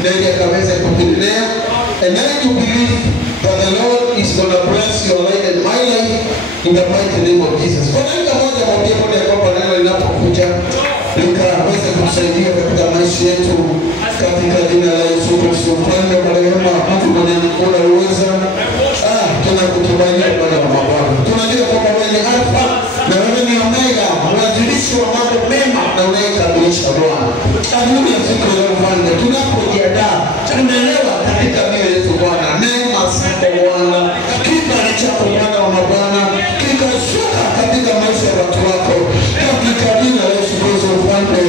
ndiye akaweza kuendelea. And I do believe that the Lord is going to bless your life and my life in the mighty name of Jesus. Kwa dakika moja mwambie Bwana ya kwamba neno linapokuja likaweza kusaidia katika maisha yetu katika jina la Yesu Kristo. Mfalme wa rehema, Mungu mwenye uweza, tunakutumainia Bwana wa mabwana. Tunajua kwamba wewe ni Alfa na wewe ni Omega, mwanzilishi wa mambo mema na unayekamilisha Bwana. Adhuria siku ya Mfalme, tunapojiandaa tunaelewa katika mioyo yetu Bwana, neema zako Bwana, kibali chako Bwana wa mabwana kikashuka katika maisha ya watu wako katika jina la Yesu Kristo. Mfalme,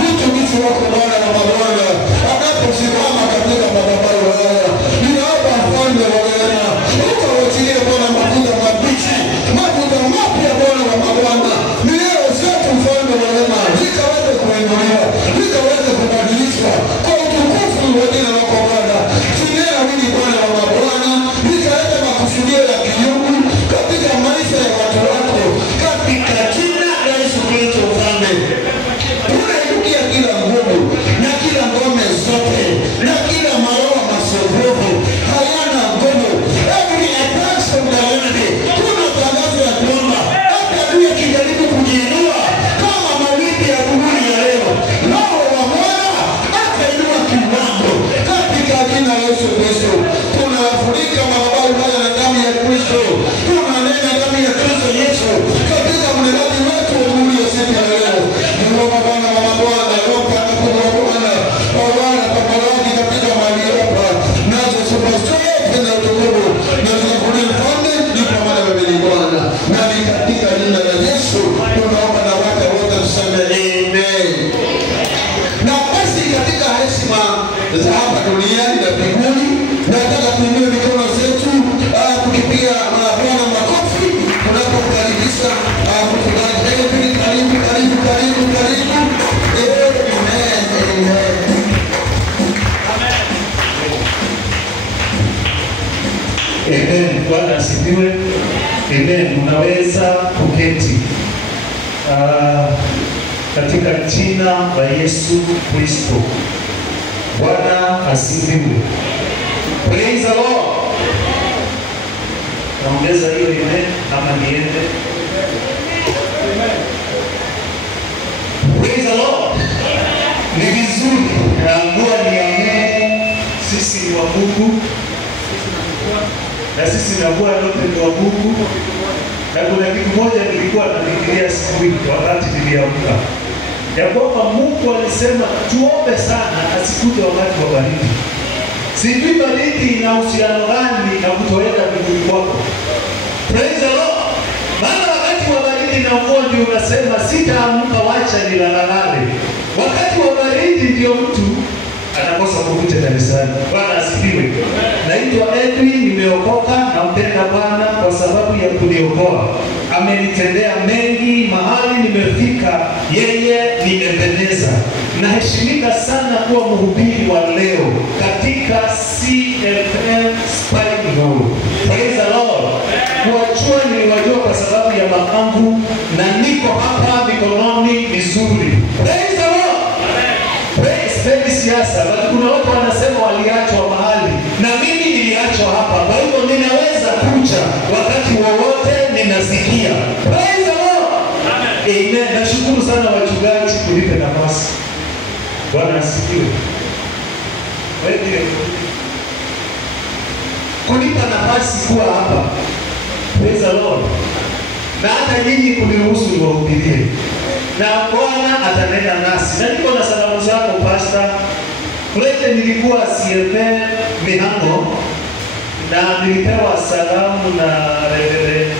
mtumishi wako Bwana wa mabwana anaposimama katika madhabahu haya, ninaomba Mfalme wa rehema ukawachilie Bwana mafuta mabichi, mafuta mapya Bwana wa mabwana, mioyo zetu Mfalme wa rehema zikaweze kuinuliwa, zikaweze kubadilishwa kwa utukufu wa jina lako Bwana. Tunena hili Bwana wa mabwana likaleta makusudio ya kiungu katika maisha ya watu wako katika jina la Yesu Kristo. Mfalme, tunainukia kila nguvu na kila ngome zote na kila maroho masogovu hayana nguvu. Every attack from the enemy, tunatangaza ya kwamba hata adui akijaribu kujiinua kama mawimbi ya buhuri ya leo, Roho wa Bwana atainua kiwango katika jina la Yesu Kristo. Tunawafunika madhabahu haya na damu ya Kristo. Tunanena damu ya Kristo Yesu katika mnenaji wetu wa buhuri ya siku ya leo. Mungu Bwana wa mabwana, Roho Mtakatifu wa Bwana, Bwana pamoja katika mahali hapa, nazo superstar na utukufu na tunakulia Mfalme ni pamoja na wewe Bwana, na ni katika jina la Yesu tunaomba na watu wote tuseme amen. Na basi katika heshima za hapa duniani na mbinguni, nataka tuinue mikono zetu tukipiga Bwana makofi tunapokaribisha mchungaji David. Karibu karibu karibu karibu. Amen amen. Amen. Bwana asifiwe. Amen. Unaweza kuketi katika jina la Yesu Kristo. Bwana asifiwe. Praise the Lord. Naongeza hiyo amen ama niende? Praise the Lord. Ni vizuri kuwa ni amen. Sisi ni wa Mungu na sisi na Bwana wote ni wa Mungu. Na kuna kitu moja nilikuwa nafikiria siku hii wakati niliamka, ya kwamba Mungu alisema tuombe sana asikuje wakati wa baridi. Sijui baridi ina uhusiano gani na kutoenda mbinguni kwako. Praise the Lord. Maana wakati wa baridi na mvua ndio unasema sitaamka, wacha nilalale. Wakati wa baridi ndio mtu anakosa kukuja kanisani. Bwana asifiwe. Naitwa Edwin, nimeokoka, nampenda Bwana kwa sababu ya kuniokoa. Amenitendea mengi, mahali nimefika yeye nimependeza. Naheshimika sana kuwa mhubiri wa leo katika CFM Spinal. Praise the Lord. Kuwajua niliwajua kwa sababu ya makangu na niko hapa mikononi vizuri. Praise the Lord. Praise siasa, but kuna watu wanasema waliachwa mahali na mimi niliachwa hapa. Kwa hivyo ninaweza kuja wakati wowote ninasikia. Praise the Lord. Amen. Nashukuru sana wachungaji kunipa nafasi. Bwana asifiwe. Wewe kunipa nafasi kuwa hapa. Praise the Lord. Na hata nyinyi kuniruhusu niwahubirie. Na Bwana atanena nasi. Na niko na salamu zako pastor. Kulete nilikuwa CFM Mihango na nilipewa salamu na Reverend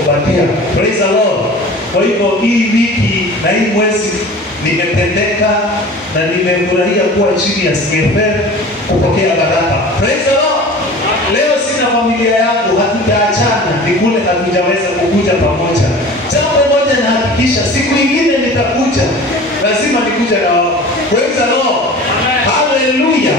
Obadia. Praise the Lord. Kwa hivyo hii wiki na hii mwezi nimependeka na nimefurahia kuwa chini ya CFM kupokea baraka. Praise the Lord. Leo sina familia yangu, hatutaachana, ni kule hatujaweza kukuja pamoja. Jambo moja nahakikisha, siku nyingine nitakuja, lazima nikuja na wao. Praise the Lord. Hallelujah.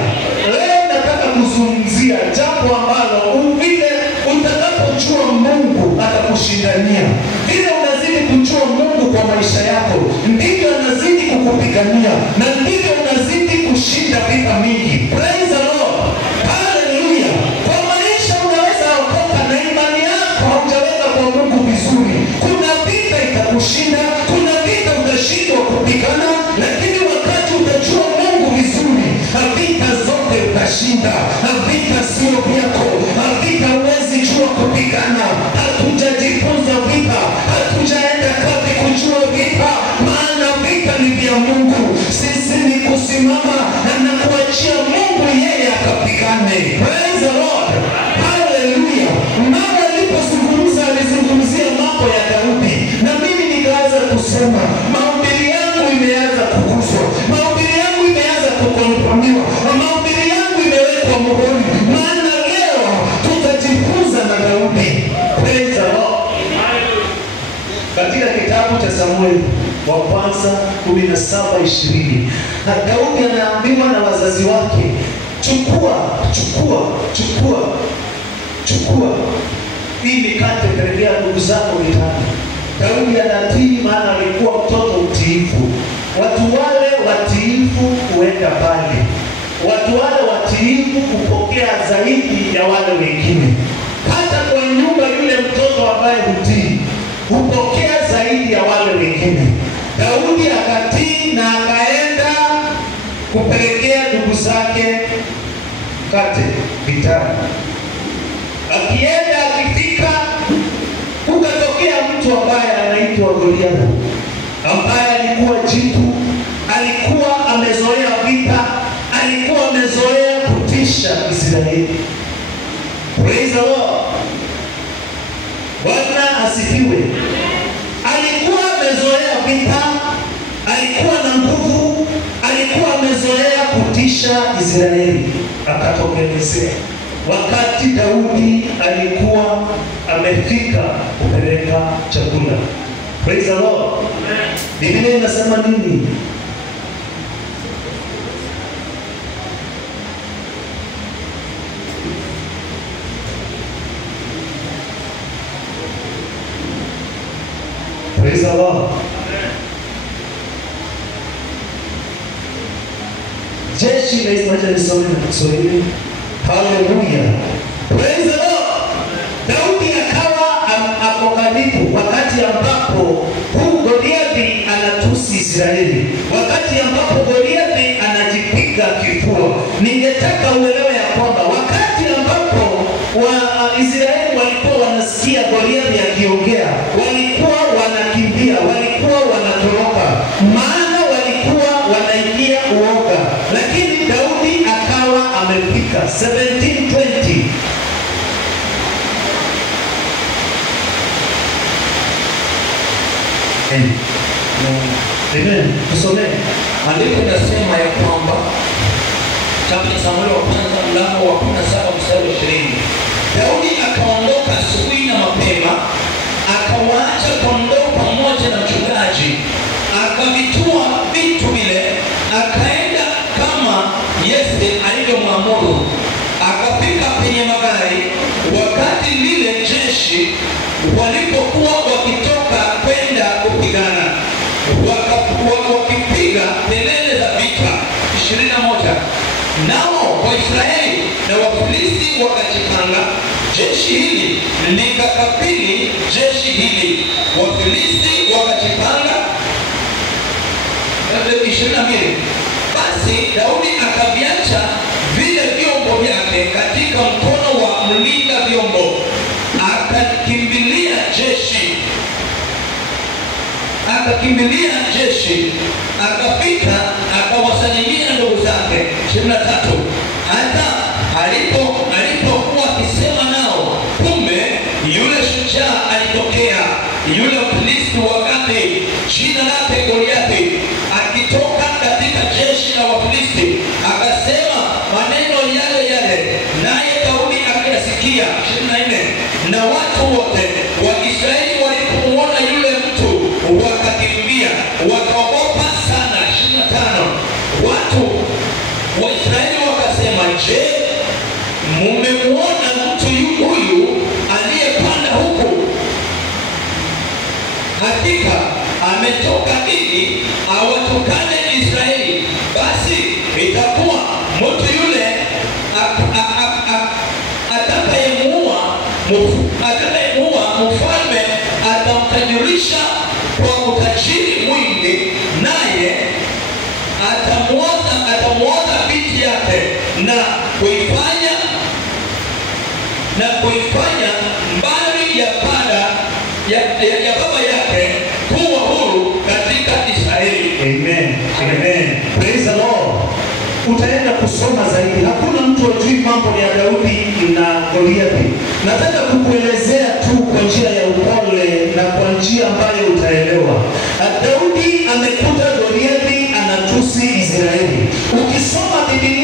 Leo nataka kuzungumzia jambo ambalo vile utakapojua Mungu atakushindania. Vile unazidi kujua Mungu kwa maisha yako, ndivyo anazidi kukupigania na ndivyo unazidi kushinda vita mingi. Praise imesimamiwa. Mahubiri yangu imewekwa muhuri, maana leo tutajifunza na Daudi. Praise the Lord. Katika kitabu cha Samueli wa kwanza 17:20, na Daudi anaambiwa na wazazi wake, chukua hii mikate pelekea ndugu zako vitani. Daudi anatii, maana alikuwa mtoto mtiifu. Watu wale watiifu huenda pale, watu wale watiifu kupokea zaidi ya wale wengine. Hata kwa nyumba, yule mtoto ambaye hutii hupokea zaidi ya wale wengine. Daudi akatii na akaenda kupelekea ndugu zake mkate vitani. Akienda akifika, kukatokea mtu ambaye anaitwa Goliathi, ambaye alikuwa jitu, alikuwa amezoea vita, alikuwa amezoea kutisha Israeli. Praise the Lord. Bwana asifiwe. Alikuwa amezoea vita, alikuwa na nguvu, alikuwa amezoea kutisha Israeli. Akatokelezea wakati Daudi alikuwa amefika kupeleka chakula. Praise the Lord. Biblia inasema nini? Praise the Lord. Jeshi la Israeli lisome na Kiswahili. Hallelujah. Praise the Lord. Daudi akawa ako karibu wakati ambapo Goliathi anatusi Israeli, wakati ambapo Goliathi anajipiga kifua. Ningetaka uelewe ya kwamba wakati ambapo Israeli walikuwa wanasikia Goliathi akiongea, walikuwa wanakimbia, walikuwa wanatoroka, maana walikuwa wanaingia uoga. Lakini Daudi akawa amefika 17:20. Amen. Tusome. Andiko linasema ya kwamba kitabu cha Samueli wa kwanza mlango wa 17 mstari wa 20. Daudi akaondoka asubuhi na mapema, akawaacha kondoo pamoja na mchungaji, akavitua vitu vile, akaenda kama Yese alivyomwamuru. Akafika penye magari wakati lile jeshi walipokuwa wakitoka kwenda kupigana, wakipiga kelele za vita. 21. Nao Waisraeli na Wafilisti wakajipanga, jeshi hili likakabili jeshi hili. Wafilisti wakajipanga. 22. Basi Daudi akaviacha vile vyombo vyake katika mkono wa mlinda vyombo, akakimbilia jeshi, akafika akawasalimia ndugu zake. 23. Hata alipokuwa akisema nao, kumbe yule shujaa alitokea, yule Mfilisti wakati jina lake Goliathi, akitoka katika jeshi la Wafilisti, akasema maneno yale, naye Daudi akayasikia. 24. Na watu wote wa Israeli walipomwona yule mtu wakakimbia, wakaogopa sana. 25. Watu wa Israeli wakasema, je, mumemwona mtu huyu aliyepanda huku? Hakika ametoka ili awatukane Israeli. Basi itakuwa mtu yule atakayemuua mfalme atamtajirisha kwa utajiri mwingi, naye atamuoza binti yake na kuifanya mbali ya baba yake kuwa huru katika Israeli. Amen. Amen. Praise the Lord. Utaenda kusoma zaidi. Hakuna mtu ajui mambo ya Daudi na Goliathi. Nataka kukuelezea tu kwa njia ya upole na kwa njia ambayo utaelewa. Daudi amekuta Goliathi anatusi Israeli. Ukisoma Biblia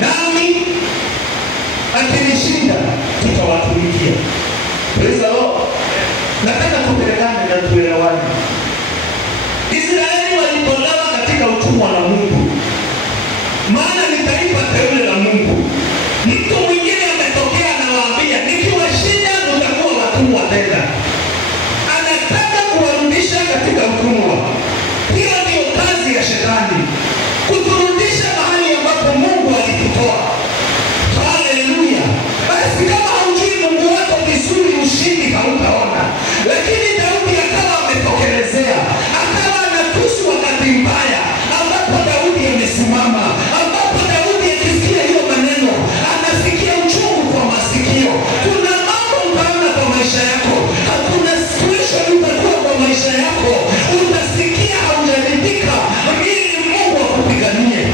nami akinishinda tutawatumikia. Praise the Lord. Nataka tupelekane na tuelewane. Israeli walitolewa katika utumwa na Mungu, maana ni taifa teule la Mungu. Mtu mwingine ametokea anawaambia nikiwashinda mtakuwa watumwa tena. Anataka kuwarudisha katika utumwa. Hiyo ndio kazi ya shetani, kuturudisha mahali ambapo Mungu alitutoa. Haleluya. Basi kama haujui Mungu wako vizuri, ushindi hautaona. Lakini Daudi akawa ametokelezea, akawa anatusi wakati mbaya ambapo Daudi amesimama, ambapo Daudi akisikia hiyo maneno anasikia uchungu kwa masikio. Kuna mambo utaona kwa maisha yako, hakuna situation utakuwa kwa maisha yako utasikia haujaridhika ili Mungu akupiganie.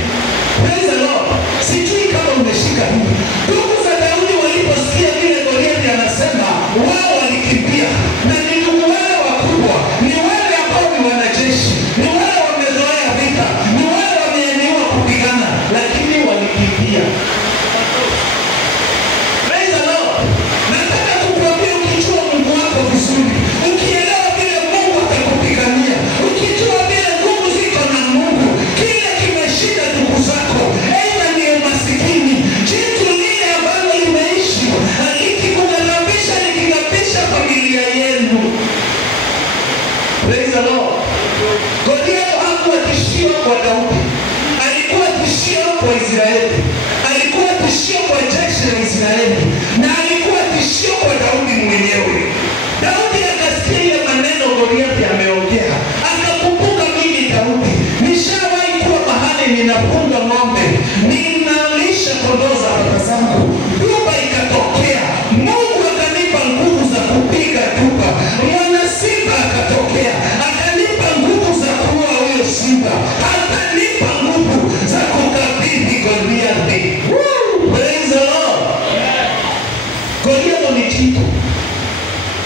Praise the Lord. Sijui kama umeshika hii. Ndugu za Daudi waliposikia vile Goliathi anasema, wao walikimbia. Na ni ndugu wale wakubwa, ni wale ambao ni wanajeshi, ni wale wamezoea vita, ni wale wameaminiwa kupigana, lakini walikimbia. Praise the Lord. Nataka kukuambia, ukijua Mungu wako vizuri, ukielewa vile Mungu atakupigania, ukijua vile nguvu ziko na Mungu, kile kimeshinda ndugu zako, aidha ni umasikini, jitu lile ambalo limeishi likikugharamisha, likigabisha familia yenu. Praise the Lord. Goliathi hakuwa tishio kwa Daudi, alikuwa tishio kwa Israeli, alikuwa tishio kwa jeshi la Israeli, na alikuwa tishio kwa Daudi mwenyewe. Daudi akasikia ile maneno Goliathi ameongea, akakumbuka, mimi Daudi nishawahi kuwa mahali ninafunga ng'ombe, ninalisha kondoo za baba zangu, duba ikatokea, Mungu akanipa nguvu za kupiga duba, mwana simba akatokea, akanipa nguvu za kuua huyo simba, akanipa nguvu za kukabidhi Goliathi. Praise the Lord. Goliathi ni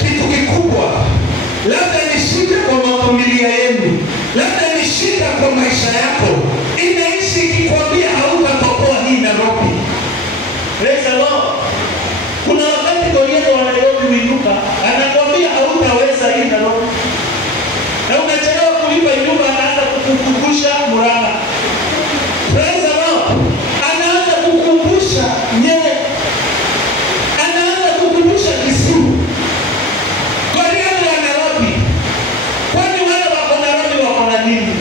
kitu kikubwa. Labda ni shida kwa mafamilia yenu, labda ni shida kwa maisha yako, inaishi ikikwambia hautatoboa hii Nairobi. Praise the Lord. Kuna wakati Goliathi wa Nairobi huinuka, anakwambia hautaweza hii Nairobi, na unachelewa kulipa nyumba, anaanza kukukumbusha Murang'a. Praise the Lord. Anaanza kukumbusha Nyeri, anaanza kukumbusha Kisumu. Goliathi wa Nairobi, kwani wale wako Nairobi wako na nini?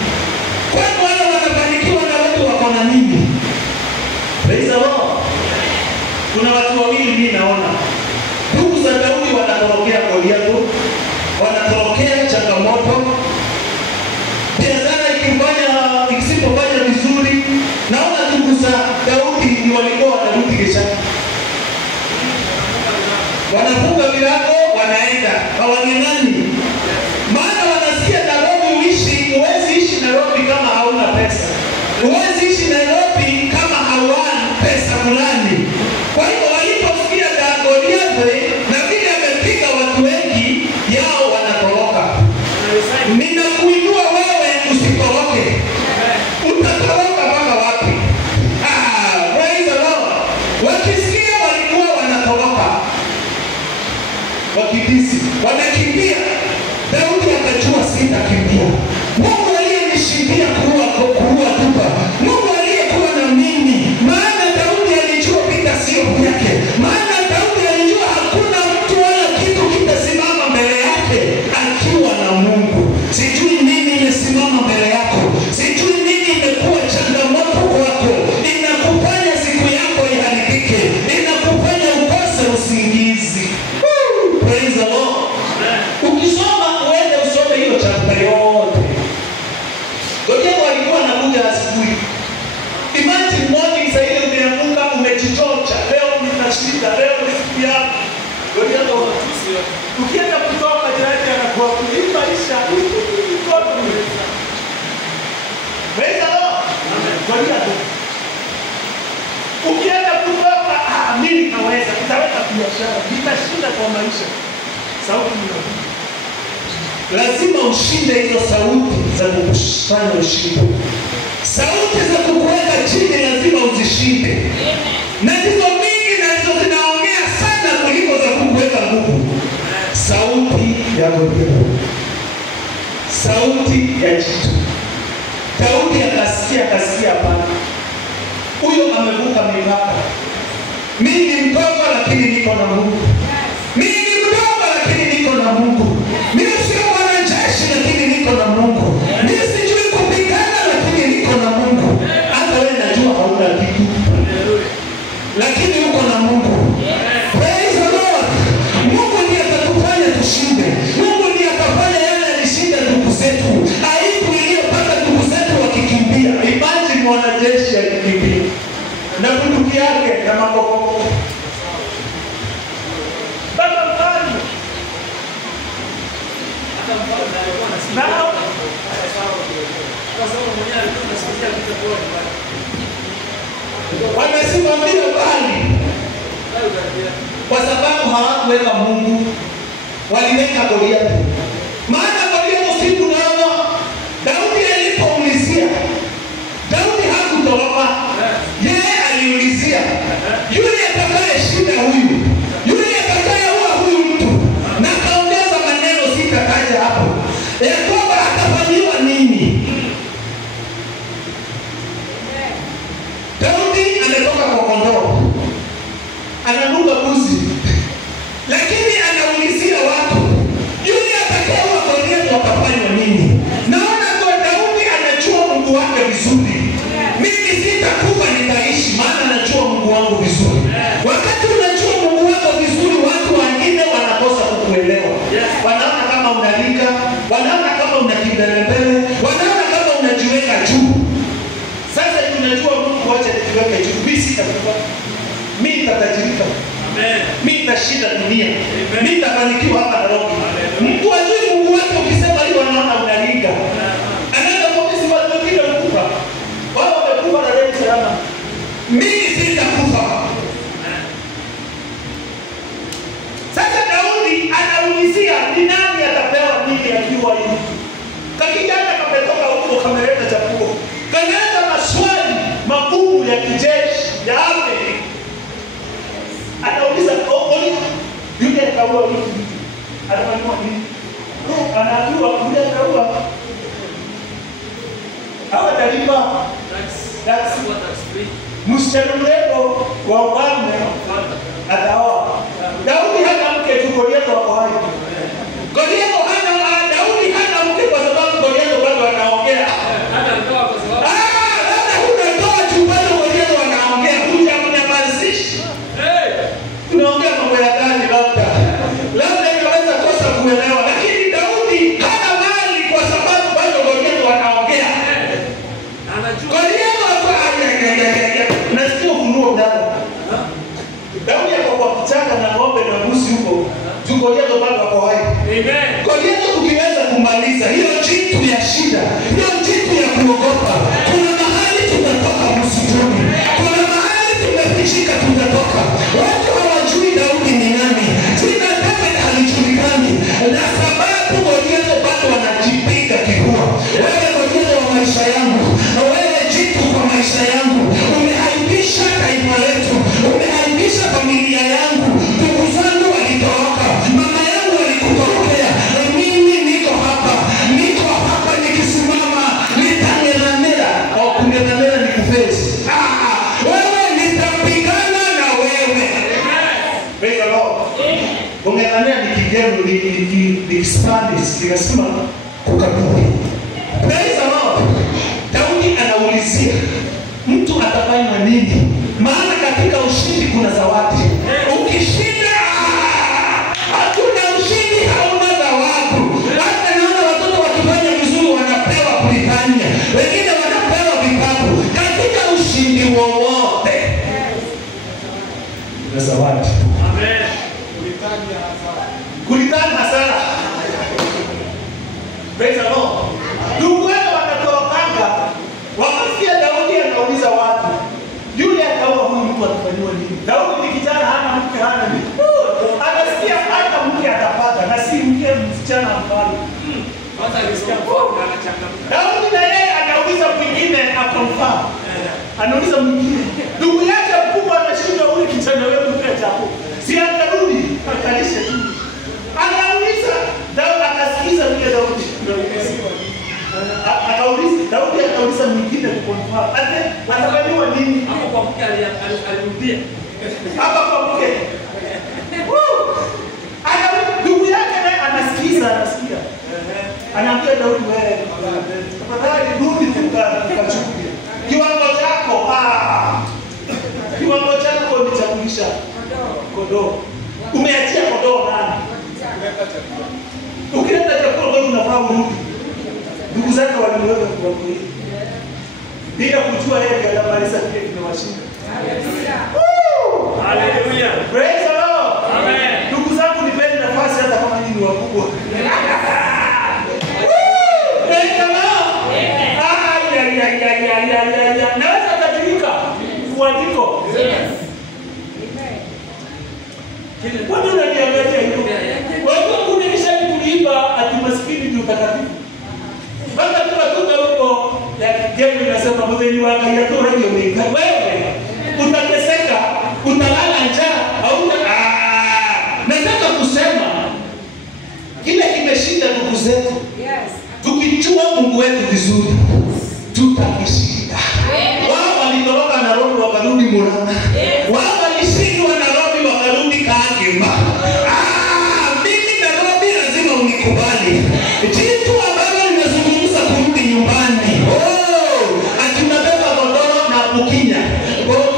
Kwani wale wanafanikiwa Nairobi wako na nini? Praise the Lord. Kuna watu wawili mimi naona, ndugu za Daudi wanatorokea Goliathi, wanatorokea changamoto, biashara ikisipofanya vizuri. Naona ndugu za Daudi ni walikuwa wanarudi Geshani, wanafunga virago, wanaenda hawanyang'ani, maana wanasikia Nairobi uishi. Huwezi ishi Nairobi kama hauna pesa, huwezi ishi Nairobi kama hauna pesa fulani. Kwa hivyo waliposikia Goliathi na vile amepiga watu wengi, yao wanatoroka. Ninakuinua wewe usitoroke. Utatoroka mpaka wapi? Praise the Lord. Wakisikia walikuwa wanatoroka, wakibisi wanakimbia. Daudi akajua sitakimbia. Mungu aliyenishindia kuua duba, Mungu aliyekuwa na mimi, maana Daudi alijua vita sio vyake, maana Daudi alijua hakuna mtu wala kitu kitasimama mbele yake akiwa na Mungu. Sijui nini imesimama mbele yako, sijui nini imekuwa changamoto kwako, inakufanya siku yako iharibike, inakufanya ukose usingizi. Praise the Lord. Ukisoma uende usome hiyo chapter yote. Goliathi alikuwa anakuja asubuhi. Imagine morning saa ile umeamka, umejichocha, leo nitashinda, leo ni siku yako. Goliathi anatusi. Ukienda kutoka jirani anakuambia hii maisha iko mrefu. Praise the Lord. Goliathi. Ukienda kutoka, mimi naweza, nitaweka biashara, nitashinda kwa maisha. Sauti ni lazima ushinde hizo sauti za kukufanya ushinde. Sauti za kukuweka chini lazima uzishinde. mipaka. Mimi ni mdogo lakini niko na Mungu. Mimi ni mdogo lakini niko na Mungu. Mimi sio mwanajeshi lakini niko na Mungu. Mimi sijui kupigana lakini niko na Mungu. Hata wewe najua hauna kitu, lakini uko na Mungu. Praise the Lord. Mungu ndiye atakufanya tushinde. Mungu ndiye atafanya yale alishinda ndugu zetu. Aibu iliyopata ndugu zetu wakikimbia. Imagine mwanajeshi akikimbia na bunduki yake na makokoko. Baba mfano. Hata mfano alikuwa anasimama. Kwa sababu mwenyewe alikuwa anasikia kitu kwa nyumbani. Wamesimamia bali kwa sababu hawakuweka Mungu, waliweka Goliathi. Maana Goliathi si tunaona Daudi alipoulizia, Daudi hakutoroka. Yeye aliulizia yule atakaye shinda huyu, yule atakaye ua huyu mtu, na kaongeza maneno sitataja hapo ya kwamba atafanyiwa nini. Daudi ametoka kwa kondoo, ananuka mbuzi, lakini anaulizia watu yule atakayeua Goliathi atafanywa nini. Naona kwa Daudi anajua Mungu wake vizuri. Mimi sitakufa, nitaishi, maana anajua Mungu wangu vizuri. Wakati unajua Mungu wako vizuri, watu wengine wanakosa kukuelewa. Wanaona kama unalika, wanaona kama unakimbelembele, wanaona kama unajiweka juu. Sasa tunajua Mungu, wacha nijiweke juu. Mimi sitakufa, mimi nitatajirika, mimi nitashinda dunia, mimi nitafanikiwa hapa Nairobi. Mtu ajui Mungu wake, ukisema hivyo anaona unalinga. Anaenda kwa kesi watu wengine kufa. Wao wamekufa na leo sana. Mimi sitakufa. Sasa Daudi anaulizia ni nani atapewa nini akiwa hivi. Kakijana kametoka huko kameleta chakula. Kanaleta maswali magumu ya kijeshi ya ardhi. Anauliza Goliathi, yule akaua mtu. Anafanywa nini? Anaambiwa yule akaua. Hawa talipa. That's what I speak. Msichana mrembo wa ufalme ataoa. Daudi hana mke tu, Goliathi wako hai. Goliathi hana, Daudi hana mke kwa sababu Goliathi bado anaongea. Hata mtoa kwa sababu labda unatoa tu bado Goliathi wanaongea. Kuja mnyamazisha. Tunaongea mambo ya ndani labda inaweza kosa kuelewa, lakini Daudi hana mali kwa sababu bado Goliathi wanaongea. Anajua Goliathi wako nasikia ufunuo ndani. Daudi ako kwa kichaka na ng'ombe na mbuzi huko. Goliathi bado wako hai. Amen. Goliathi ukiweza kumaliza hiyo jitu ya shida, hiyo jitu ya kuogopa, kuna mahali tutatoka msituni. Kuna mahali tumefishika tutatoka. Watu hawajui Daudi ni nani. Jina David halijulikani. Na sababu Goliathi bado wanajipiga kifua. Wewe Goliathi wa maisha yangu, wewe jitu kwa maisha yangu, umehaibisha taifa letu, umehaibisha familia yangu. Ndugu zangu walitoroka, mama yangu alikutokea, mimi niko hapa nikisimama, nitangeramera au kungeramera nikufesi. Wewe nitapigana na wewe. Praise the Lord. Kungeramera ni kigeni, ni Spanish, kinasema kukaburi. Praise the Lord. Daudi anaulizia mtu atafanywa nini? Maana katika ushindi kuna zawadi. Ukishinda hakuna ushindi, hauna zawadi. Hata naona watoto wakifanya vizuri wanapewa Britania, wengine wanapewa vitabu. Katika ushindi wowote kuna zawadi. Amen. Kulitani hasara. Praise the Lord. Ndugu wetu wanatorokanga, wakasikia Daudi anauliza watu, yule akaua huyu mtu atafanywa nini? Daudi ni kijana, hana mke, hana nini. Anasikia hata mke atapata, na si mke msichana mfalme. Kwanza alisikia mfalme anachangamka. Daudi na yeye anauliza mwingine akamfaa. Anauliza mwingine. Ndugu yake mkubwa anashinda huyu kijana wewe mpe chakula. Si atarudi, akalishe tu. Anauliza, Daudi akasikiza yule Daudi. Akauliza, Daudi akauliza mwingine kukonfirm. Atafanywa nini? Hapo kwa mke alirudia hapa kwa mke. Ana ndugu yake naye anasikia. Anaambia Daudi, wewe tafadhali rudi tukachukue. Kiwango chako ni cha kulisha kondoo. Umeachia kondoo nani? Ukileta chakula wewe unafaa urudi. Ndugu zake waliweza kuwakuia. Bila kujua yeye atamaliza kile kimewashinda. Hallelujah. Praise the Lord. Amen. Ndugu zangu nipeni nafasi hata kama nyinyi ni wakubwa. Praise the Lord. Amen. Naweza kutajirika kuandiko. Yes. Amen. Kwa nini unaniangalia hivyo? Wewe kunisha kulipa ati maskini ndio utakatifu. Baba tunakuta huko ya kigeni nasema mwenye wakaia tu radio ni wewe utateseka, utalala njaa au nataka kusema kile kimeshinda ndugu zetu. Yes. Tukijua Mungu wetu vizuri tutakishinda. Wao walitoroka Nairobi wakarudi Murang'a. Wao walishindwa Nairobi wakarudi Kagema. Mimi Nairobi lazima unikubali. Jitu ambalo linazungumza kurudi nyumbani. Ati unabeba godoro na Bukinya.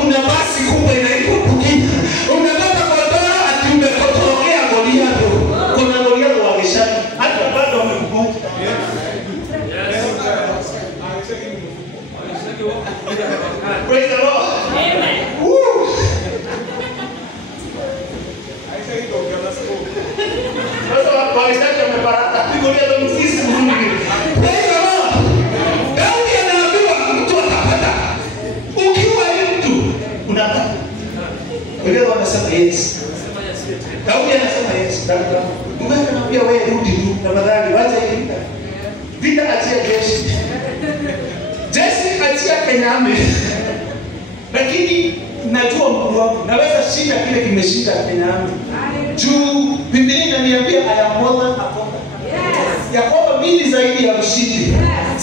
Kuna basi kubwa inaitwa Bukinya. Unabeba godoro ati umekotorokea Goliath. Kuna Goliath wa Geshani. Hata bado wamekugoja. Praise the Lord. Amen. Sasa walisaje wamebaraka. Biblia ndio msisi mzuri. Praise the Lord. Daudi anaambiwa mtu atapata. Ukiwa mtu unapata. Wale wanasema yes. Daudi anasema yes. Mungu anamwambia wewe rudi tu tafadhali wacha hii vita. Vita achia jeshi. Jeshi achia Kenyame. Lakini najua Mungu wangu naweza shinda kile kimeshinda Kenyame. Juu Biblia inaniambia I am more than a conqueror. Yes. Ya kwamba mimi zaidi ya mshindi. Yes.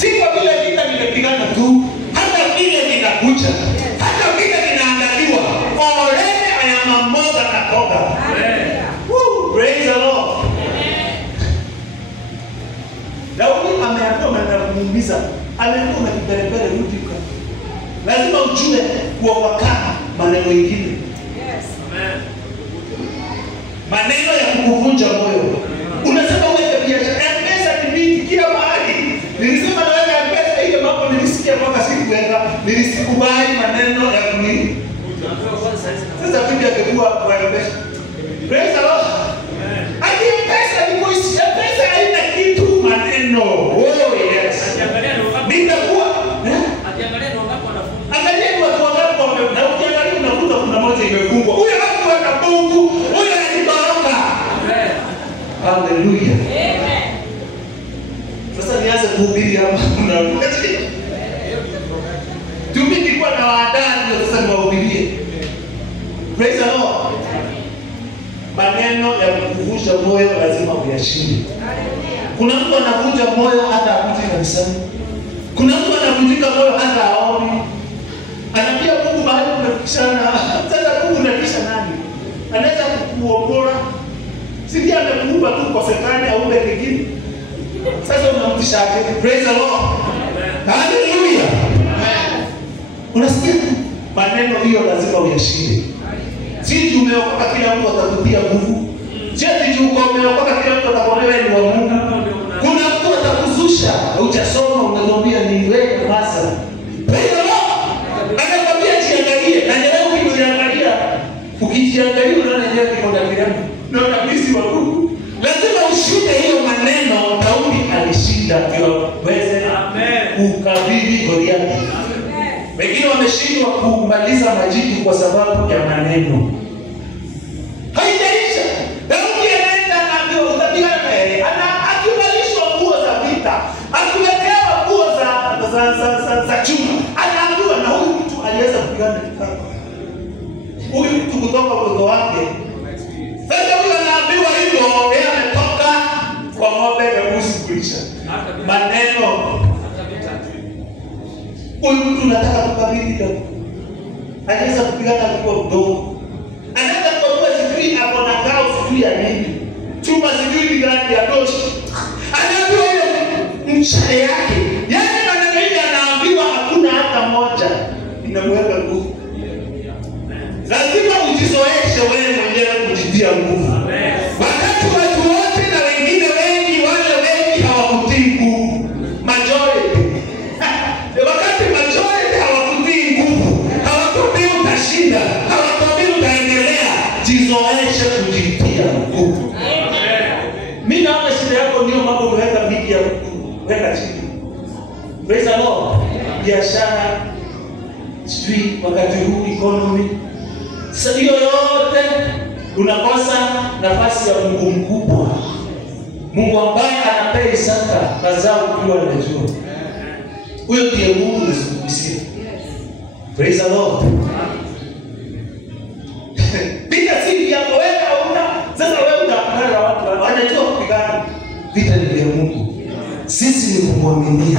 Si kwa vile vita nimepigana tu, hata vile vinakuja. Yes. Hata vile vinaandaliwa. Already I am a more than a conqueror. Woo, praise the Lord. Daudi ameambiwa kumuumiza. Ameambiwa na kipelepele rudi kwa. Lazima ujue kuwakana maneno mengine. Yes. Amen. Maneno ya kukuvunja moyo. Unasema wewe biashara, pesa ni mingi kila mahali. Nilisema na wewe pesa ile mambo nilisikia mpaka sikuenda, nilisikubali maneno ya kuni. Sasa bibi akikuwa kwa pesa. Praise the Lord. Ati pesa ni kuishi, pesa haina kitu maneno. Yes. Nitakuwa Angalia ni watu wangapi na ukiangalia unakuta kuna moja imefungwa. Huyo hapo ana Mungu, huyo anajibaraka. Amen. Hallelujah. Amen. Sasa nianze kuhubiri hapa kuna tumiki kwa na waadani ndio sasa niwahubirie. Praise the Lord. Maneno ya kuvunja moyo lazima uyashinde. Kuna mtu anavunja moyo hata akuje kanisani. Kuna mtu anavunjika moyo hata aoni. Anaambia Mungu mahali umekishana. Sasa Mungu unakisha nani? Anaweza kukuokoa. Si ndiye amekuumba tu kwa sekani au ule kingine. Sasa unamtisha aje? Praise the Lord. Hallelujah. Unasikia? Maneno hiyo lazima uyashinde. Si umeokoka kila mtu atakutia nguvu. Si umeokoka kila mtu atakuona wewe ni wa Mungu. Kuna mtu atakuzusha, hujasoma unamwambia ni wewe basa. Praise the Lord. Anakwambia jiangalie, na wewe ukijiangalia, ukijiangalia unaona yeye kiko ndani yako. Na unabisi wa Mungu. Lazima ushinde hiyo maneno. Daudi alishinda ndio weze kukabili Goliath. Wengine wameshindwa kumaliza majitu kwa sababu ya maneno. Haijaisha. Daudi anaenda na utapigana na yeye. Akivalishwa nguo za vita, akiwekewa nguo za chuma. Anaambiwa na huyu mtu aliweza kupigana kikapu. Huyu mtu kutoka utoto wake. Sasa huyu anaambiwa hivyo, yeye ametoka kwa ng'ombe ya kusi kulisha. Maneno. Huyu mtu nataka kukabili Daudi. anaweza kupigana kwa mdogo. Anaweza kuwa sijui hapo na ngao sijui ya nini. Chuma sijui ni gani ya doshi. Anaambiwa hiyo mshale yake. Yaani maneno hivi anaambiwa hakuna hata moja inamweka nguvu. Lazima ujizoeshe wewe mwenyewe kujitia nguvu. Wakati watu wote na wengine wengi wale wengi hawakutii nguvu. Majority. Wakati majority hawakutii nguvu, hawakutii utashinda, hawakutii utaendelea, jizoeshe kujitia nguvu. Mimi naona shida yako ndio mambo kuweka bidii ya kuweka chini. Praise the Lord. Biashara, sijui wakati huu economy. Sasa hiyo yote unakosa nafasi ya Mungu mkubwa. Mungu ambaye anapea Isaka mazao ukiwa unajua. Huyo ndiye Mungu mzuri. Praise the Lord. Vita si ya wewe una. Sasa wewe unapigana na watu wanajua kupigana. Vita ni vya Mungu. Sisi ni kumwaminia.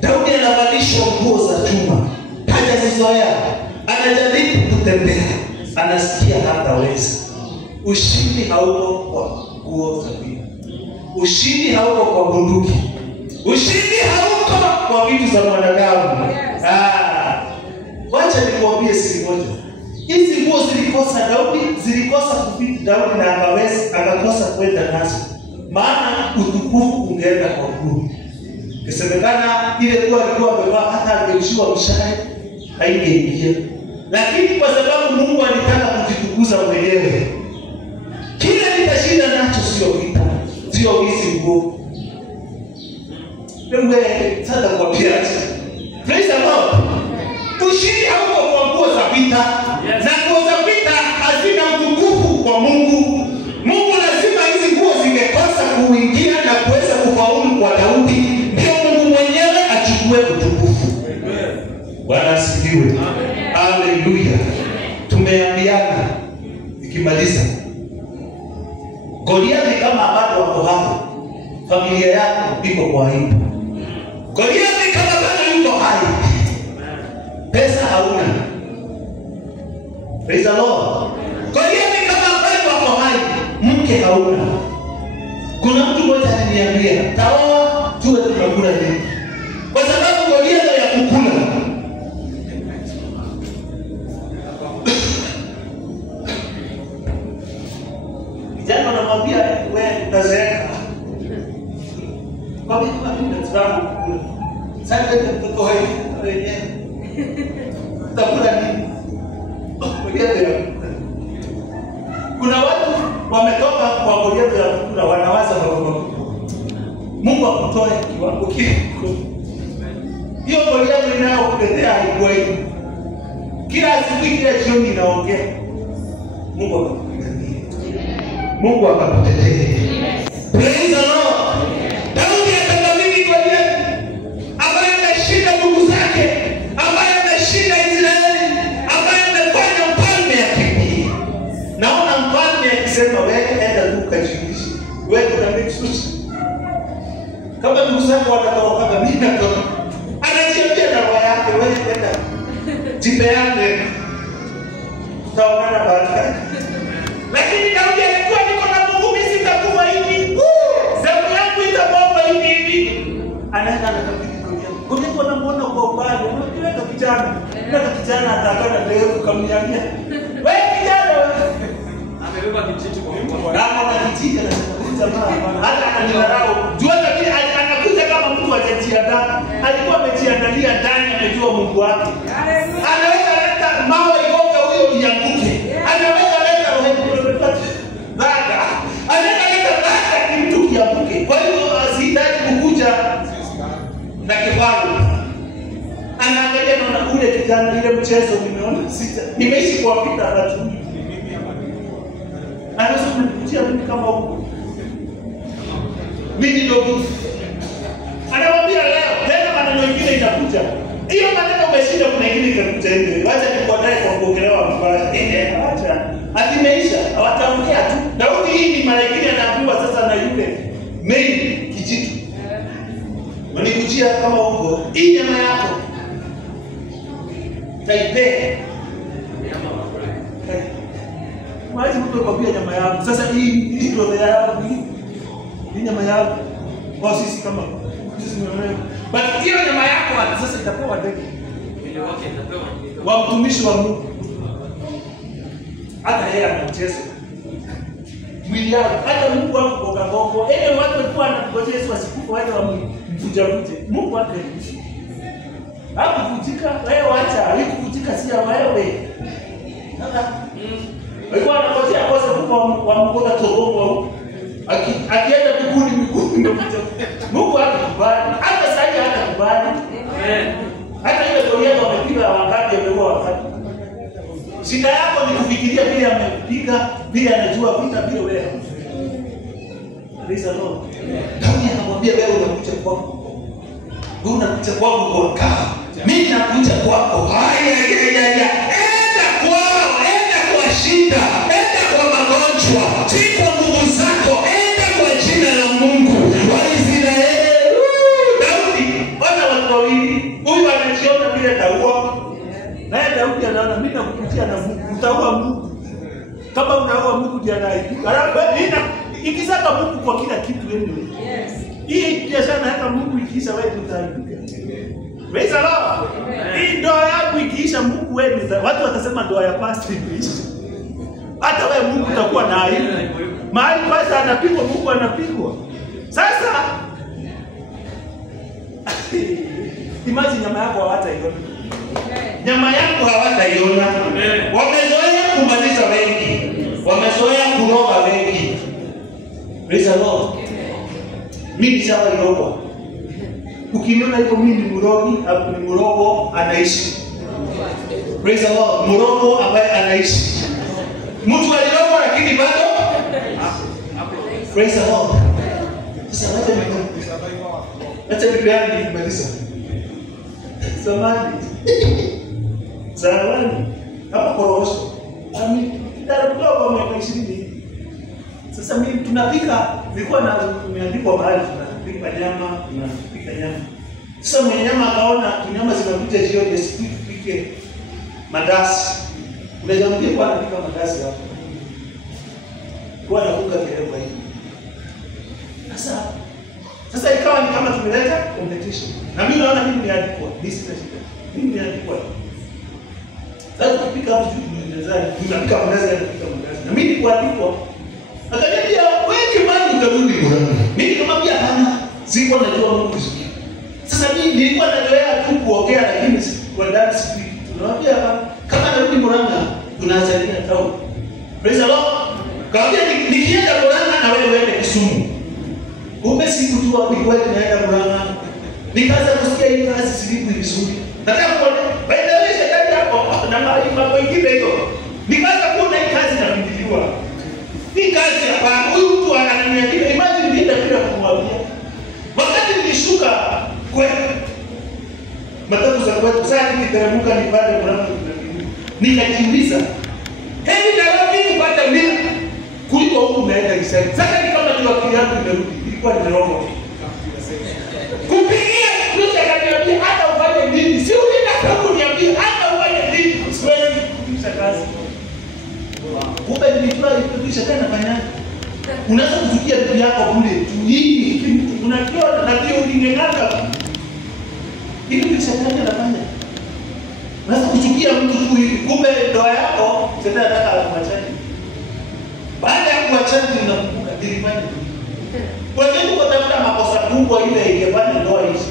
Daudi anavalishwa nguo za chuma. Hajazizoea. Anajaribu kutembea. Anasikia hataweza. Ushindi hauko kwa nguo za vita. Ushindi hauko kwa bunduki. Ushindi hauko kwa vitu za mwanadamu. Wacha nikwambie siri moja. Hizi nguo zilikosa Daudi, zilikosa kupita Daudi na akakosa kwenda nazo. Maana utukufu ungeenda kwa Mungu. Kisemekana ile nguo alikuwa amevaa hata angeushiwa mshale haingeingia. Lakini kwa sababu Mungu alitaka kujitukuza mwenyewe. Kile nitashinda nacho sio vita, sio hizi nguo. Wewe sasa kwa piacha. Praise the Lord. Ushindi hauko kwa nguo za vita. Na nguo za vita hazina utukufu kwa Mungu. Mungu lazima hizi nguo zingekosa kuingia na kuweza kufaulu kwa Daudi. Ndio Mungu mwenyewe achukue utukufu. Bwana asifiwe. Haleluya. Tumeambiana ikimaliza. Goliathi kama bado wako hapo, familia yako iko kwa aibu. Goliathi kama bado yuko hai, pesa hauna. Praise the Lord. Goliathi kama bado wako hai, mke hauna. Kuna mtu mmoja aliniambia, taoa tuwe tunakula nini? Kwa sababu Goliathi ya kukula. Jana anamwambia wewe utazeeka. Kwa nini unataka kukula? Sasa mtoto hivi wenyewe. Utakula nini? Kuna watu wametoka kwa Goliathi ya kukula wanawaza kwa Mungu akutoe kiwango kile. Hiyo Goliathi inayokuletea haikuwahi. Kila asubuhi kila jioni inaongea. Mungu akakupigania. Mungu akakutetea. Praise the Lord. Daudi akamwamini Goliathi ambaye ameshinda ndugu zake, ambaye ameshinda Israeli, ambaye amefanya mfalme akimbie. Naona mfalme akisema wewe enda tu kajilishe. Wewe utamexusi. Kama ndugu zako watatoka kama mimi natoka. Anajiambia na roho yake wewe enda. Jipeane. Tutaonana baadaye. Lakini Daudi alikuwa niko na Mungu mimi sitakuwa hivi. Zamu yangu itabomba hivi. Anaenda anakabidhi Goliathi. Goliathi anamuona kwa umbali, unajua kijana. Ndio kijana atakana leo kumnyanyia. Wewe kijana wewe. Amebeba kijiti kwa mkono. Na kijiti anakuja mara hata anadharau. Jua lakini anakuja kama mtu hajajiandaa. Alikuwa amejiandalia ndani amejua Mungu wake. Anaweza leta mawe igonge huyo ianguke. Anaweza leta baada. Anaweza baada kitu kianguke. Kwa hiyo asihitaji kukuja na kifaru. Anaangalia naona ule kijana ile mchezo nimeona sita. Nimeishi kwa vita watu. Anaweza kunipitia mimi kama huko. Mimi ndio boss. Anamwambia leo tena maneno mengine itakuja. Hiyo maneno umeshinda kuna ingine itakuja hivi. Wacha nikuandae kwa kuongelewa vibaya. Acha. Atimeisha, hawataongea tu. Daudi hii ni mara nyingine anaambiwa sasa na yule main kijitu. Wanikujia kama huko, hii nyama yako. Taipee. kai. Maji mtu akwambia nyama yangu. Sasa hii ndio yangu. Hii nyama yangu. Kwa sisi kama sisi ni wewe. But hiyo nyama yako sasa itapewa ndege. Ile wake itapewa wa mtumishi wa Mungu. Hata yeye anacheza. Mwili yako hata Mungu wako kwa gongo. Watu walikuwa wanangojea Yesu asikufe wale wamvuja vuje. Mungu wake hakuvujika, wewe wacha, halikuvujika si ya wewe. Sasa walikuwa wanangojea kwanza kwa mkoda torongo. Akienda mbinguni ndio kuja. Mungu hakubali. Hata sasa hatakubali. Hata ile Goliath wamepiga wakati ameua wakati. Shida yako ni kufikiria vile amepiga, vile anajua vita vile wewe. Praise the Lord. Daudi anamwambia wewe unakuja kwangu. Wewe unakuja kwangu kwa kaa. Mimi nakuja kwako. Haya. Enda kwao, enda kwa shida, enda kwa magonjwa, si kwa nguvu zako, enda kwa jina la Mungu wa Israeli. Daudi, wana watu wawili. Huyu anajiona vile ataua. Naye Daudi anaona mimi nakupitia na Mungu, utaua Mungu. Kama unaua Mungu ndiye anaibuka. Alafu ikisaka Mungu kwa kila kitu wewe. Yes. Hii biashara hata Mungu ikisha wewe utaibuka. Praise the Lord. Hii ndoa yako ikiisha Mungu wewe watu watasema ndoa ya pastor imeisha. Hata wewe Mungu utakuwa na aibu. Mahali pastor anapigwa Mungu anapigwa. Sasa imagine nyama yako hawataiona. Nyama yako hawataiona. Wamezoea kumaliza wengi. Wamezoea kuroga wengi. Praise the Lord. Mimi nishawaioga. Ukiniona hivyo mimi ni mrogi, au ni mrogo anaishi. Praise the Lord. Mrogo ambaye anaishi. Mtu alirogo lakini bado. Praise the Lord. Sasa wacha nipeane kumaliza. Zamani hapa korosho. Ndio miaka 20. Sasa mimi tunapika, nilikuwa na nimeandikwa mahali tunapika nyama. Sasa mwenye nyama akaona nyama zinakuja jioni tupike mandasi. Unaweza mwambie kwa anapika mandasi hapo. Kwa anakuka kelele hivi. Sasa ikawa ni kama tumeleta competition. Na mimi naona mimi niandikwa, business. Mimi niandikwa. Sasa kupika hapo tunaweza tunapika mandazi na kupika mandazi. Na mimi nikuandikwa. Akaniambia wewe kimani utarudi Murang'a. Mimi nikamwambia hapana, sikuwa najua Mungu vizuri. Sasa mimi nilikuwa nazoea tu kuongea lakini kwa ndani sipiki. Tunamwambia kama narudi Murang'a tunaachalia town. Praise the Lord. Kaambia nikienda Murang'a na wewe uende Kisumu. Kumbe sikujua kulikuwa tunaenda Murang'a. Nikaanza kusikia hii kazi silipi vizuri. Nataka kuona baada ya shetani hapo na mambo mengine hiyo. Nikaanza kuona hii kazi inapindiliwa. Hii kazi hapa huyu mtu ananiambia imagine nenda bila kumwambia. Wakati nilishuka kwetu matatu za kwetu sasa nikiteremka nipande Murang'a tunabidi. Nikajiuliza hebu na wapi kupata mimi kuliko huko naenda Isaya. Sasa ni kama tu akili yangu imerudi. Ilikuwa ni roho. Kupigia mtu akaniambia hata ufanye nini? Si unataka kuniambia hata ufanye nini? Siwezi kupisha kazi. Kumbe nilitoa ile shetani anafanya. Unaweza kufikia bibi yako kule tu hii unakiona na pia ulingengaka. Ile shetani anafanya. Unaweza kuchukia mtu tu hivi kumbe ndoa yako shetani anataka kuachana. Baada ya kuachana unakumbuka nilifanya. Kwa nini kutafuta makosa kubwa ile ingefanya ndoa hizi?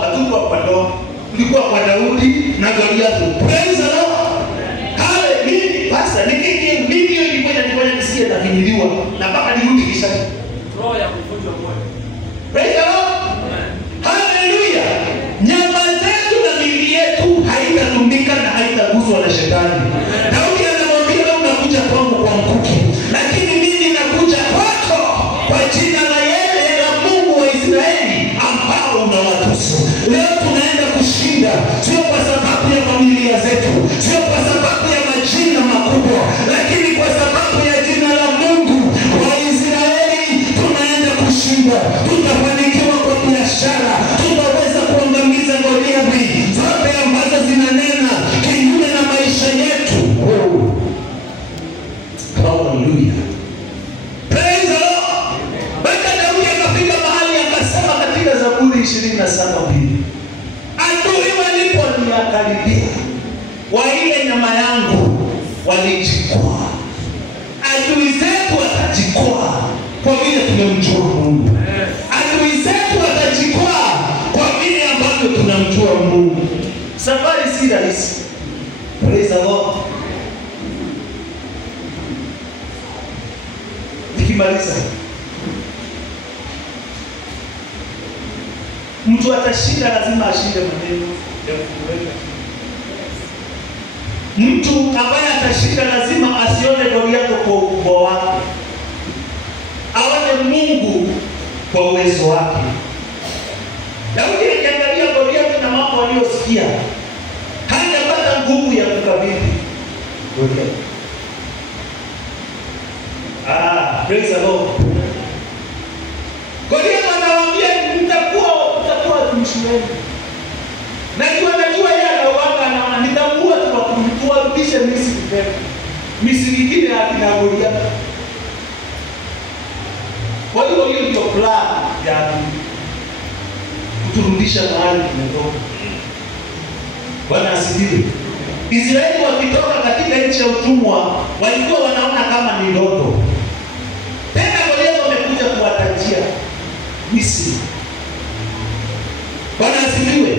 Hatukuwa kwa ndoa. Tulikuwa kwa Daudi na Goliath. Praise the Lord. Mimi basta mimi hiyo ilikuwa inanifanya nisikie na kunyiliwa na mpaka nirudi kisha. Roho ya kuvunjwa moyo. Praise the Lord. Hallelujah. Nyama zetu na miili yetu haitatumika na haitaguswa na shetani. Daudi anamwambia unakuja kwangu kwa mkuki, lakini mimi nakuja kwako kwa jina la yeye la Mungu wa Israeli ambao unawatusu. Leo tunaenda kushinda sio kwa sababu ya familia zetu, sio kwa sababu ya majina makubwa, lakini kwa sababu ya jina la Mungu wa Israeli tunaenda kushinda. Tutafanikiwa kwa biashara, tutaweza kuangamiza Goliathi zote ambazo zinanena kinyume na maisha yetu. Hallelujah. Praise the Lord. Mpaka Daudi akafika mahali akasema katika Zaburi 27:2, adui waliponikaribia wa ile nyama yangu walijikwaa. Adui zetu watajikwaa kwa vile tumemjua Mungu. Adui zetu watajikwaa kwa vile ambavyo tunamjua Mungu. Safari si rahisi. Praise the Lord. Nikimaliza, mtu atashinda, lazima ashinde maneno ya kuweka. Mtu ambaye atashinda lazima asione Goliathi kwa ukubwa wake, aone Mungu kwa uwezo wake. Daudi akiangalia Goliathi na mambo aliyosikia, hangepata nguvu ya kukabidhi Goliathi. Praise the Lord. Goliathi anawaambia mtakuwa watumishi wenu. Najua yeye anawanga na nitakuwa tuwarudishe Misri tena. Misri ingine akina Goliathi. Kwa hiyo ndio plan ya kuturudisha mahali tumetoka. Bwana asifiwe. Israeli wakitoka katika nchi ya utumwa walikuwa wanaona kama ni ndoto. Tena Goliathi wamekuja kuwatajia Misri. Bwana asifiwe.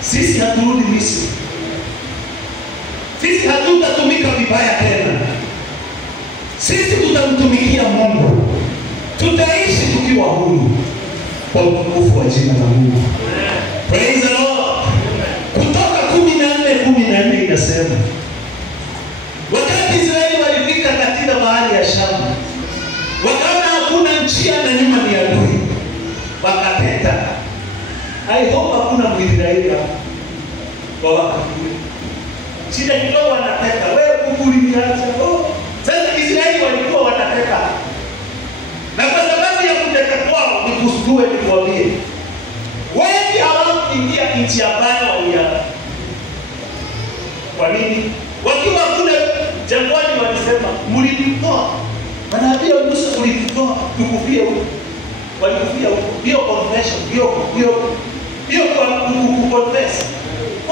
Sisi haturudi Misri. Sisi hatutatumika vibaya tena. Sisi tutamtumikia Mungu. Tutaishi tukiwa huru kwa utukufu wa jina la Mungu. Praise the Lord. Kutoka 14:14 inasema, wakati Israeli walifika katika bahari ya Shamu, wakaona hakuna njia na nyuma ni adui, wakateta. I hope hakuna Mwisraeli kwa wakati ule. Shida kidogo wanateka, wewe kukuli niacha. Sasa Israeli walikuwa wanateka. Na kwa sababu ya kuteka kwao, nikusudue nikwambie, wengi hawakuingia nchi ambayo waliana. Kwa nini? Wakiwa kule jangwani walisema, mlitutoa. Wanaambia Musa, mlitutoa tukufie huko. Walikufia huko. Hiyo confession, hiyo kwa confess.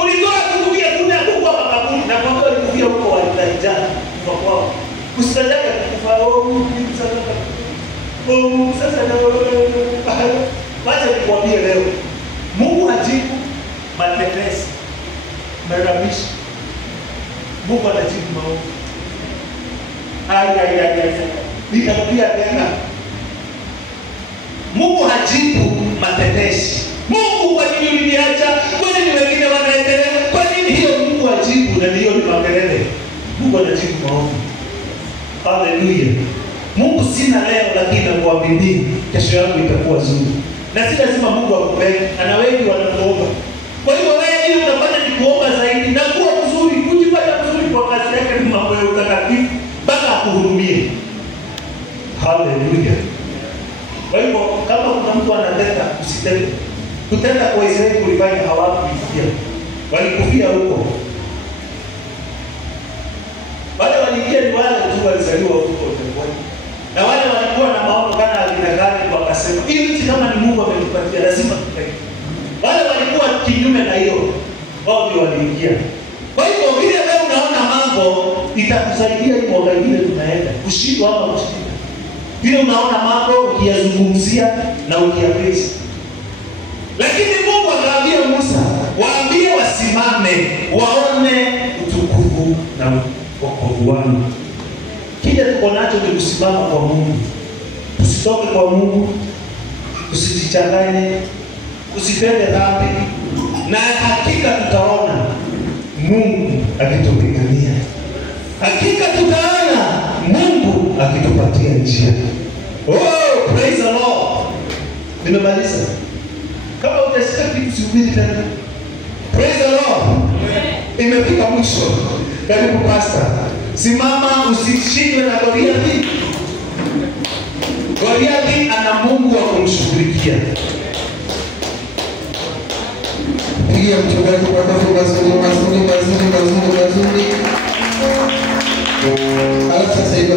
Ulitoa tukufia kuna huko makaburi, na kwa hiyo walikufia huko walitajana kwa kwao. Usitajake kufa sasa wacha nikwambie leo, Mungu hajibu matetesi, maramishi. Mungu anajibu maombi. Nitarudia tena. Mungu hajibu matetesi. Mungu kwa nini uliniacha? Kwa nini wengine wanaendelea? Kwa nini hiyo Mungu hajibu na hiyo ni makelele? Mungu anajibu maombi. Hallelujah. Mungu sina leo lakini nakuamini kesho yangu itakuwa nzuri. Na si lazima Mungu akupende, ana wengi wanakuomba. Kwa hiyo wewe ili unafanya ni kuomba zaidi na kuwa mzuri, kujifanya mzuri kwa kazi yake ni mambo ya utakatifu mpaka akuhurumie. Hallelujah. Kwa hiyo kama kuna mtu anatenda, usitende. Kutenda kwa Israeli kulifanya hawakufia. Walikufia huko. Wale waliingia ni wale tu walizaliwa huko Jangwani. Na wale walikuwa na maono kana alinagani wakasema, hivi kama ni Mungu ametupatia lazima tupende. Wale walikuwa kinyume na hiyo, wao ndio waliingia. Kwa hivyo vile wewe unaona mambo itakusaidia hiyo mwaka ile tunaenda kushindwa ama kushinda. Vile unaona mambo ukiyazungumzia na ukiyapesa. Lakini Mungu akaambia Musa, waambie wasimame waone utukufu na wokovu wangu. Kile tuko nacho ni kusimama kwa Mungu. Tusitoke kwa Mungu, tusijichanganye, usipende dhambi, na hakika tutaona Mungu akitupigania. Hakika tutaona Mungu akitupatia njia. Oh, praise the Lord. Nimemaliza. Kama utasikia kitu subiri tena. Praise the Lord. Imefika mwisho. Karibu pastor. Simama usishindwe na Goliathi. Goliathi ana Mungu wa kumshughulikia. Pigia mchungaji kwa makofi mazuri. Alafu sasa hivi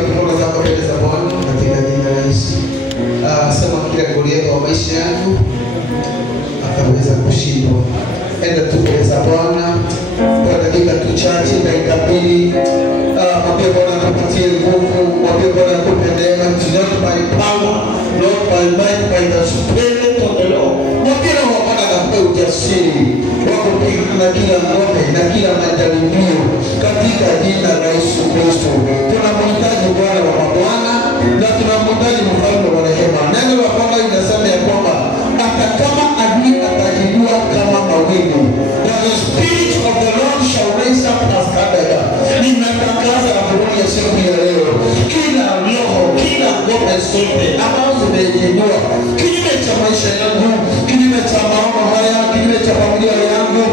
hili. Mwambie Bwana akupatie nguvu, mwambie Bwana akupe neema. It's not by power, not by might, by the Spirit of the Lord. Mwambie Roho wa Bwana akupe ujasiri wa kupigana kila ngome na kila majaribio katika jina la Yesu Kristo. Tunamhitaji Bwana wa mabwana na tunamhitaji mfalme wa rehema. Neno la Bwana linasema ya kwamba hata kama adui atajinua kama mawingu, the Spirit of the Lord shall raise up a standard. Ninatangaza habari ya siku ya leo, kila roho, kila ngome zote ambazo zimejinua kinyume cha maisha yangu, kinyume cha maono haya, kinyume cha familia yangu,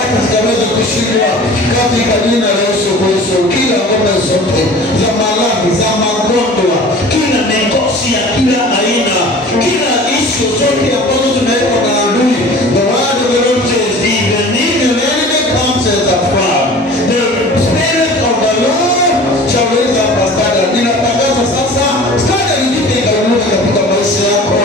hata sitaweza kushindwa katika jina la Yesu Kristo. Kila ngome zote za maradhi, za magonjwa, kila mikosi ya kila aina, kila issue zote ambazo zinawekwa na adui, the word of the Lord says, even if your enemy comes as a flood, the Spirit of the Lord shall raise up a standard. Ninatangaza sasa standard nyingine ikainuka katika maisha yako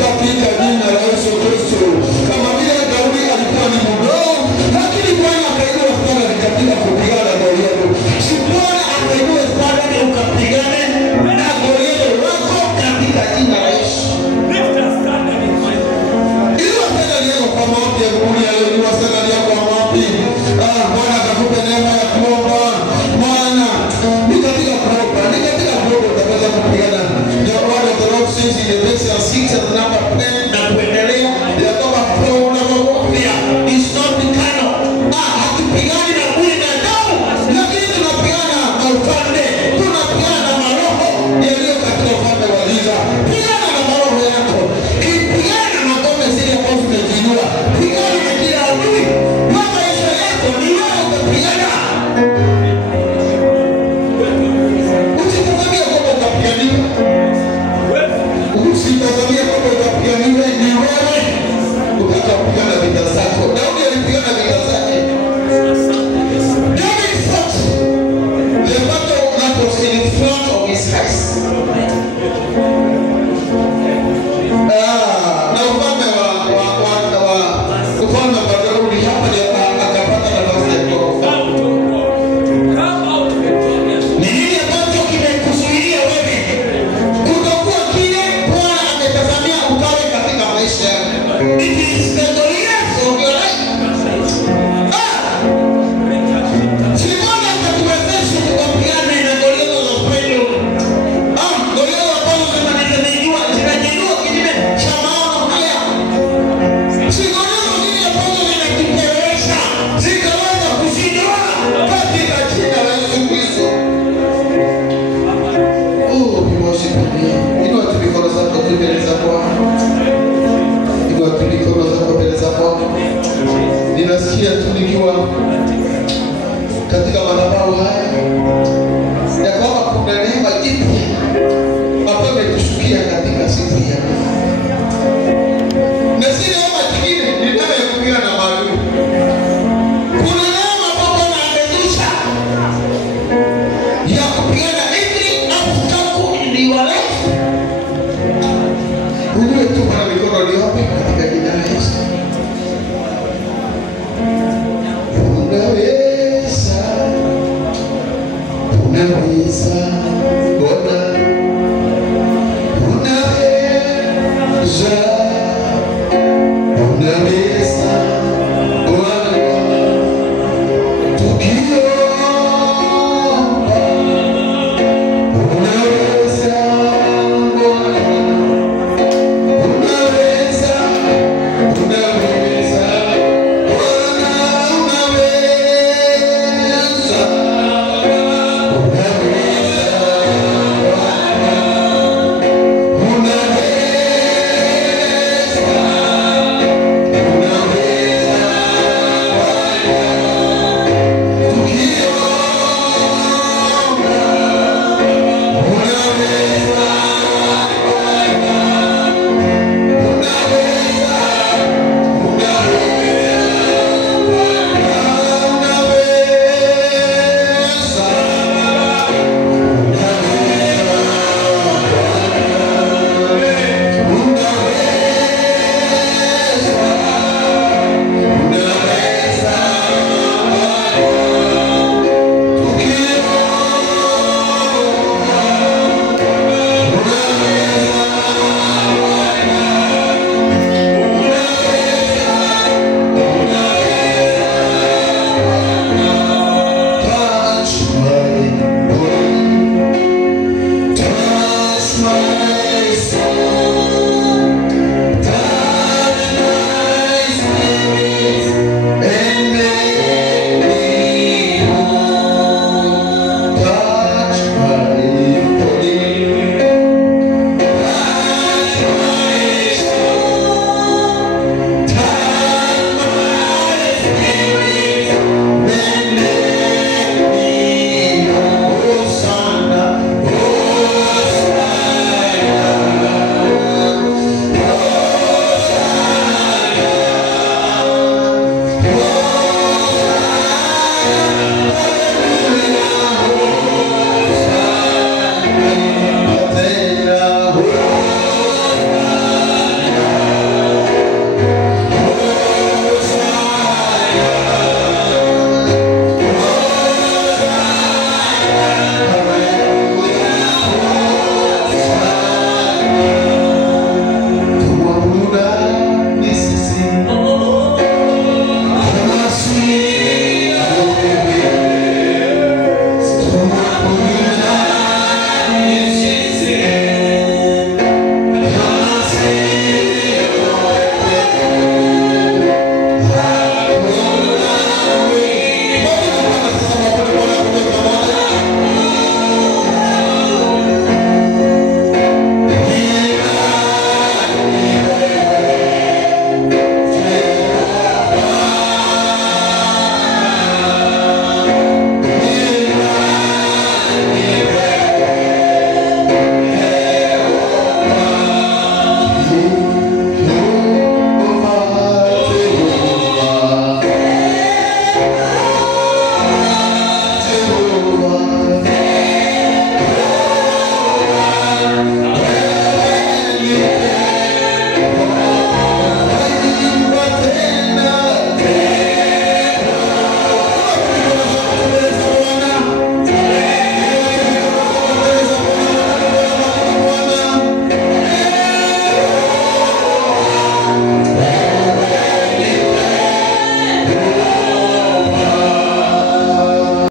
katika jina la Yesu Kristo. Kama vile Daudi alikuwa ni mdogo, lakini Bwana akainua standard katika kupigana na Goliathi. Si Bwana akainua standard ukapigane na Goliathi wako katika jina la Yesu. Ili standard yako kwa maombi ya kulia leo, ni standard yako kwa maombi. Bwana atakupa neema ya kuomba. Maana ni katika kuomba, utaweza kupigana. The word of the Lord says in the verse 6 and number 10 na kuendelea, ya kwamba warfare is not the kind of hatupigani na mwili na damu, lakini tunapigana na ufalme, tunapigana na maroho yaliyo katika ufalme wa giza. Pigana na maroho yako, pigana na ngome zile ambazo zimejinua, pigana na kila adui wa maisha yako. Ni wewe utapigana. Usitazamia kwamba utapiganiwa, usitazamia kwamba utapiganiwa. Ni wewe utakapigana vita zako. Daudi alipigana vita zake. David fought the battle that was in front of his eyes. Na ufalme wa Daudi hapa ndio akapata nafasi ya kuokoka. Ni nini ambacho kimekuzuia wewe kutokuwa kile Bwana ametazamia ukawe katika maisha yako? It is the Goliath of your life. Si Bwana atatuwezesha tukapigana na Goliath za upendo. Goliath ambazo zinajinua kinyume cha maono haya. Si Goliath zile ambazo zinakupeleka zikaweza kushindwa katika jina la Yesu Kristo. Inua tu mikono zako mbele za Bwana. Inua tu mikono zako mbele za Bwana. Ninasikia tu nikiwa katika madhabahu haya ya kwamba kuna neema jipya ambayo imetushukia katika siku hii ya leo. Na si neema nyingine, ni neema ya kupigana na maadui. Kuna neema ambayo Bwana amezusha ya kupigana every obstacle in your life. Unue tu kwa mikono yote katika jina la Yesu. Unaweza